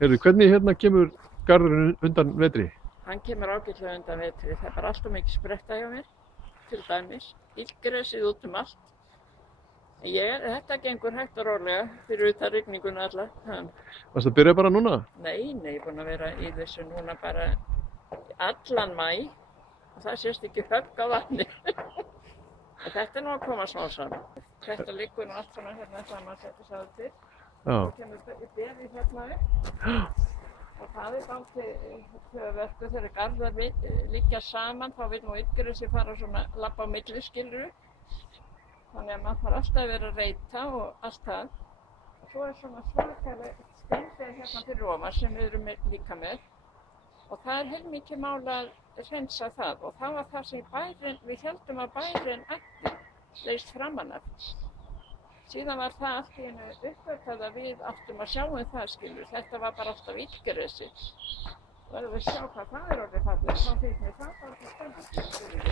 Heyrðu, hvernig hérna kemur garðurinn undan vetri? Hann kemur ágætlega undan vetri. Það er bara allt of mikið spretta hjá mér, til dæmis. Illgresið út um allt. Þetta gengur hægt og rólega fyrir utan rigninguna alla. Varstu að byrja bara núna? Nei, ég er búin að vera í þessu núna bara allan maí og það sést ekki högg á vatni. En þetta er nú að koma smá saman. Þetta liggur nú allt svona hérna saman setja sáðu til. Já. Það kemur berið hérna upp. Og það er dálítið verku þegar garðar liggja saman, þá vil nú illgresi fara svona labba á milli, skilurðu. Þannig að maður þarf alltaf að vera að reyta og allt það. Og svo er svona svakalega steinþið hérna fyrir ofan sem við erum líka með. Og það er heilmikið mál að hreinsa það. Og það var það sem við héldum að bærinn ætti leyst framan af. Síðan var það allt í einu uppgötvað að við áttum að sjá það, skilur. Þetta var bara alltaf illgresi. Og ef við sjá hvað það er orðið fallið, þá finnst mér það bara spennandi, skilur.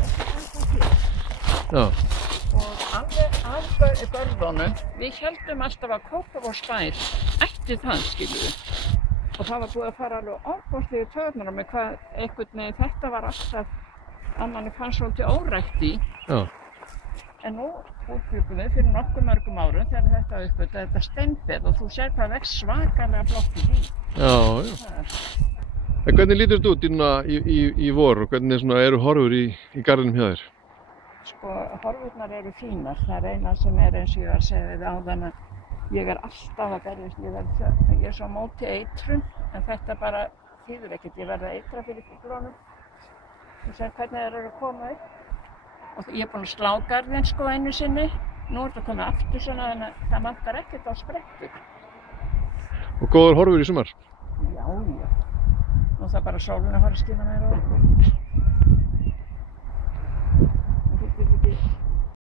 Þetta er það fyrir. Já. Og alveg görðunum, við héldum alltaf að Kópavogsbær ætti það, skilur. Og það var búið að fara alveg ofboðslega í taugarnar með hvað einhvern veginn þetta var alltaf að manni fannst svolítið órætt í. Já. En nú útbyggum við fyrir nokkuð mörgum árum þegar þetta uppgötvaði þetta steinbed og þú sér hvað vex svakalega flott í því. Já. En hvernig lítur þetta út í vor og hvernig eru horfur í garðinum hjá þér? Sko, horfurnar eru fínar. Það er eina sem er eins og ég var að segja við áðan að ég er alltaf að berjast. Ég er svo á móti eitrun en þetta bara þýðir ekkert. Ég verð að eitra fyrir fuglunum. Þú sér hvernig þeir eru að koma upp. Og ég er búin að slá garðinn sko einu sinni. Nú er þetta komið aftur svona þannig að það vantar ekkert á sprettur. Og góðar horfur í sumar? Já. Nú það bara sólin að fara að skína meira á okkur.